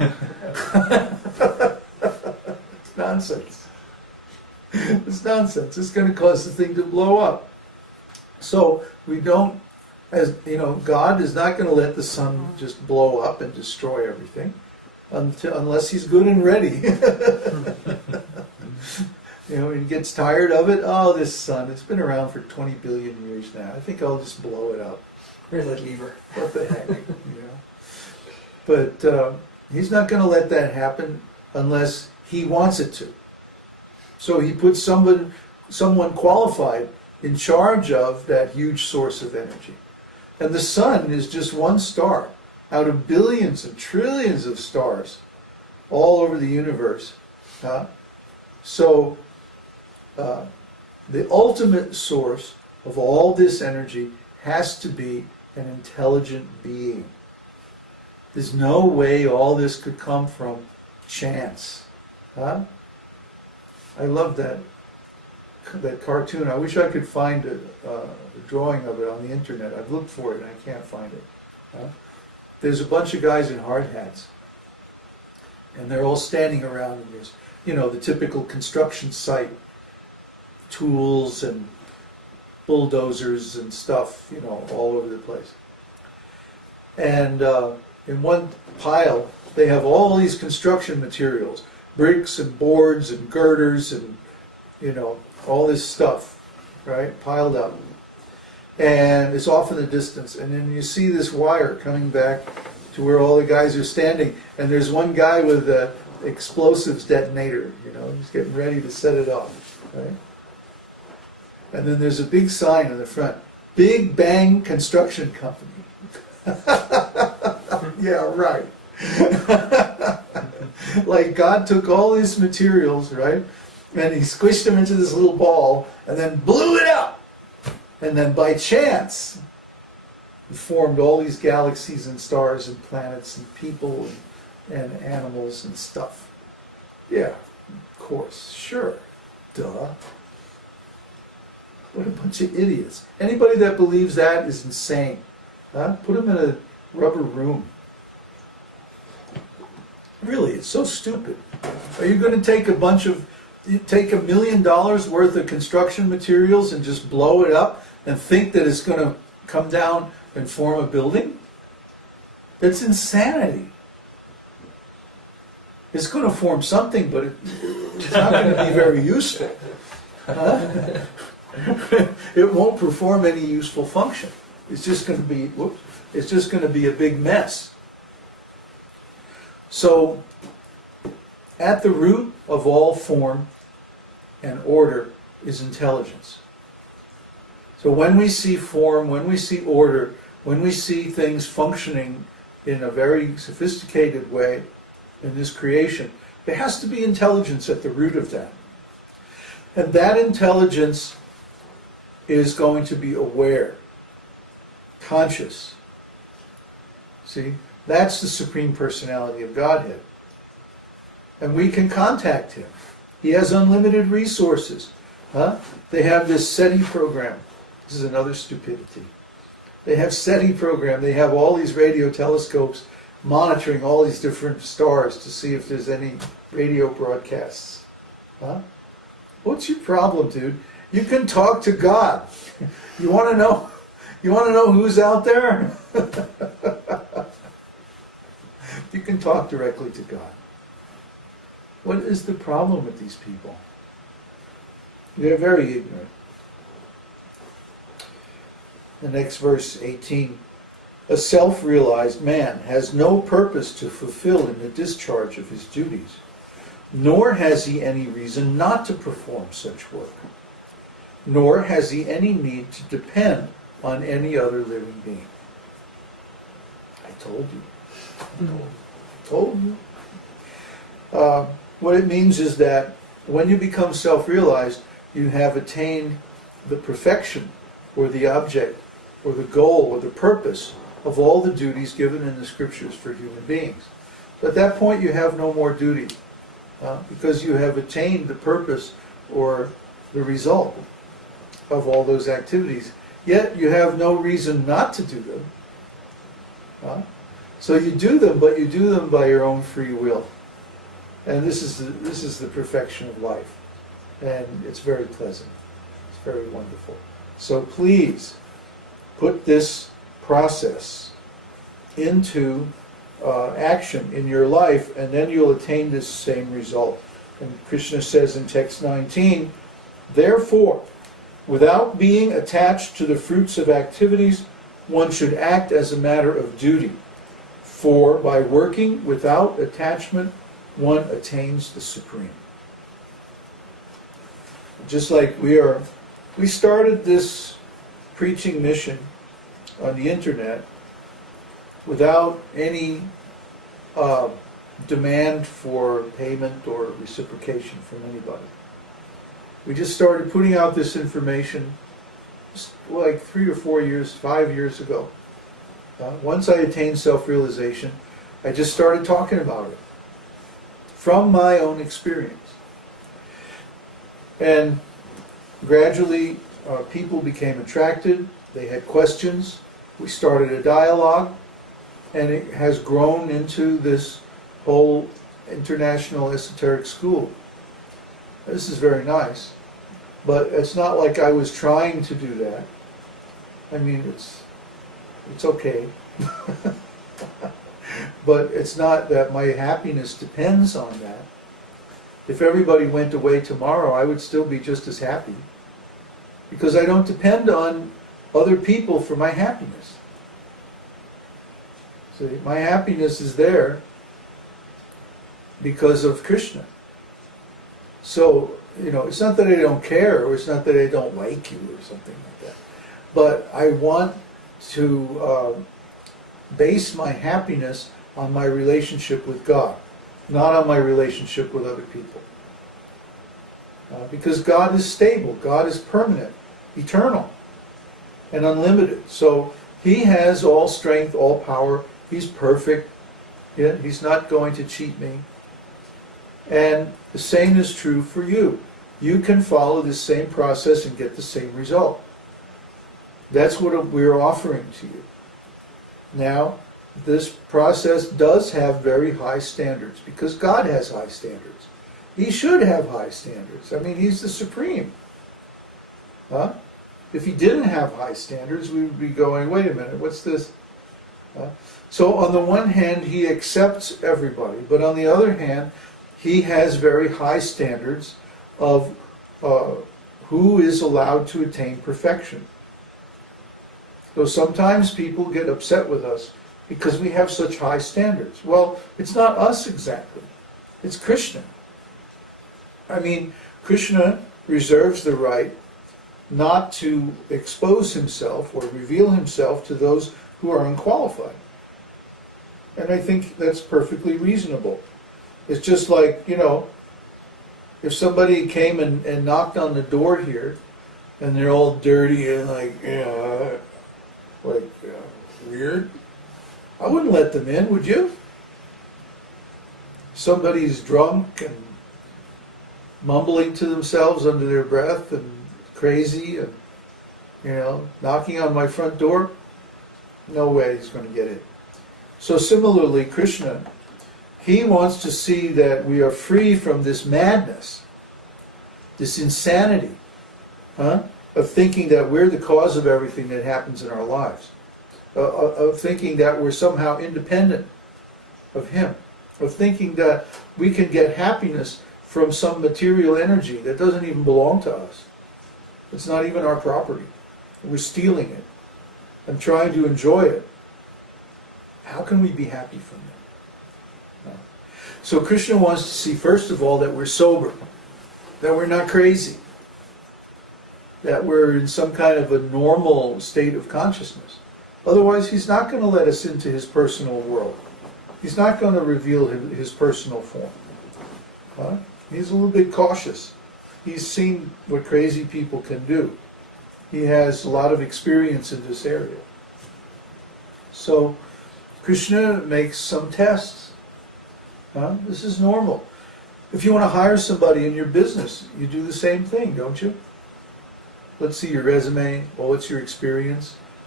It's nonsense. It's nonsense. It's going to cause the thing to blow up. So we don't, as you know, God is not going to let the sun just blow up and destroy everything unless he's good and ready. You know, he gets tired of it. Oh, this sun, it's been around for 20 billion years now. I think I'll just blow it up. Where's that lever? What the heck, you know? But he's not going to let that happen unless he wants it to. So he puts someone qualified in charge of that huge source of energy. And the sun is just one star out of billions and trillions of stars all over the universe. So the ultimate source of all this energy has to be an intelligent being. There's no way all this could come from chance. I love that cartoon. I wish I could find a drawing of it on the internet. I've looked for it and I can't find it. There's a bunch of guys in hard hats. And they're all standing around and there's, you know, the typical construction site, tools and bulldozers and stuff, you know, all over the place. And in one pile, they have all these construction materials, bricks and boards and girders and, you know, all this stuff, right, piled up. And it's off in the distance. And then you see this wire coming back to where all the guys are standing. And there's one guy with a explosives detonator, you know, he's getting ready to set it off, right? And then there's a big sign in the front, Big Bang Construction Company. Yeah, right. Like God took all these materials, right, and he squished them into this little ball and then blew it up. And then by chance, he formed all these galaxies and stars and planets and people and animals and stuff. Yeah, of course, sure, duh. What a bunch of idiots. Anybody that believes that is insane. Put them in a rubber room. Really, it's so stupid. Are you going to take $1 million worth of construction materials and just blow it up and think that it's going to come down and form a building? That's insanity. It's going to form something, but it's not going to be very useful. It won't perform any useful function. It's just going to be, it's just going to be a big mess. So, at the root of all form and order is intelligence. So when we see form, when we see order, when we see things functioning in a very sophisticated way in this creation, there has to be intelligence at the root of that. And that intelligence is going to be aware, conscious. See? That's the Supreme Personality of Godhead. And we can contact him. He has unlimited resources. They have this SETI program. This is another stupidity. They have SETI program. They have all these radio telescopes monitoring all these different stars to see if there's any radio broadcasts. What's your problem, dude? You can talk to God. You want to know? You want to know who's out there? You can talk directly to God. What is the problem with these people? They're very ignorant. The next verse, 18. A self-realized man has no purpose to fulfill in the discharge of his duties, nor has he any reason not to perform such work, nor has he any need to depend on any other living being. I told you. I told you. What it means is that when you become self-realized, you have attained the perfection or the object or the goal or the purpose of all the duties given in the scriptures for human beings. So at that point you have no more duty because you have attained the purpose or the result of all those activities. Yet you have no reason not to do them. So you do them, but you do them by your own free will. And this is the perfection of life. And it's very pleasant. It's very wonderful. So please put this process into action in your life, and then you'll attain this same result. And Krishna says in text 19, therefore, without being attached to the fruits of activities, one should act as a matter of duty. For by working without attachment, one attains the supreme. Just like we started this preaching mission on the internet without any demand for payment or reciprocation from anybody. We just started putting out this information like 3 or 4 years, 5 years ago. Once I attained self-realization, I just started talking about it from my own experience. And gradually people became attracted, they had questions, we started a dialogue, and it has grown into this whole international esoteric school. This is very nice, but it's not like I was trying to do that. I mean, it's okay. But it's not that my happiness depends on that. If everybody went away tomorrow, I would still be just as happy, because I don't depend on other people for my happiness. See, my happiness is there because of Krishna. So, it's not that I don't care, or it's not that I don't like you, or something like that. But I want to base my happiness on my relationship with God, not on my relationship with other people. Because God is stable, God is permanent, eternal, and unlimited. So He has all strength, all power. He's perfect. He's not going to cheat me. And the same is true for you. You can follow this same process and get the same result. That's what we're offering to you. Now, this process does have very high standards, because God has high standards. He should have high standards. I mean, He's the supreme. If He didn't have high standards, we would be going, wait a minute, what's this? So on the one hand, He accepts everybody, but on the other hand, He has very high standards of who is allowed to attain perfection. So sometimes people get upset with us because we have such high standards. Well, it's not us exactly. It's Krishna. I mean, Krishna reserves the right not to expose Himself or reveal Himself to those who are unqualified. And I think that's perfectly reasonable. It's just like, if somebody came and knocked on the door here, and they're all dirty and weird, I wouldn't let them in, would you? Somebody's drunk and mumbling to themselves under their breath and crazy and, knocking on my front door, no way he's going to get in. So similarly, Krishna, He wants to see that we are free from this madness, this insanity, of thinking that we're the cause of everything that happens in our lives, of thinking that we're somehow independent of Him, of thinking that we can get happiness from some material energy that doesn't even belong to us. It's not even our property. We're stealing it and trying to enjoy it. How can we be happy from that? No. So Krishna wants to see, first of all, that we're sober, that we're not crazy, that we're in some kind of a normal state of consciousness. Otherwise, He's not going to let us into His personal world. He's not going to reveal His personal form. He's a little bit cautious. He's seen what crazy people can do. He has a lot of experience in this area. So Krishna makes some tests. This is normal. If you want to hire somebody in your business, you do the same thing, don't you? Let's see your resume. Well, what's your experience?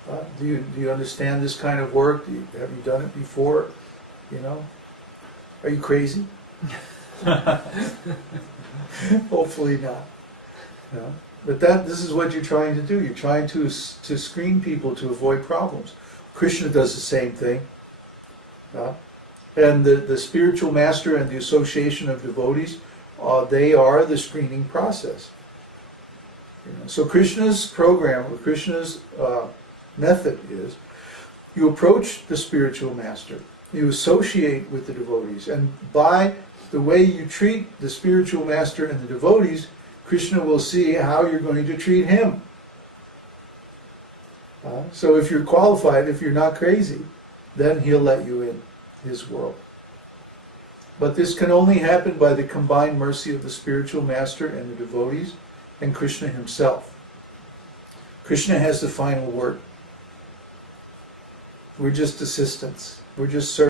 Do you understand this kind of work? Have you done it before? You know? Are you crazy? Hopefully not. You know? But this is what you're trying to do. You're trying to screen people to avoid problems. Krishna does the same thing. And the spiritual master and the association of devotees, they are the screening process. You know? So Krishna's program, or Krishna's method is, you approach the spiritual master, you associate with the devotees, and by the way you treat the spiritual master and the devotees, Krishna will see how you're going to treat him. So if you're qualified, if you're not crazy, then he'll let you in his world. But this can only happen by the combined mercy of the spiritual master and the devotees and Krishna himself. Krishna has the final word. We're just assistants. We're just servants.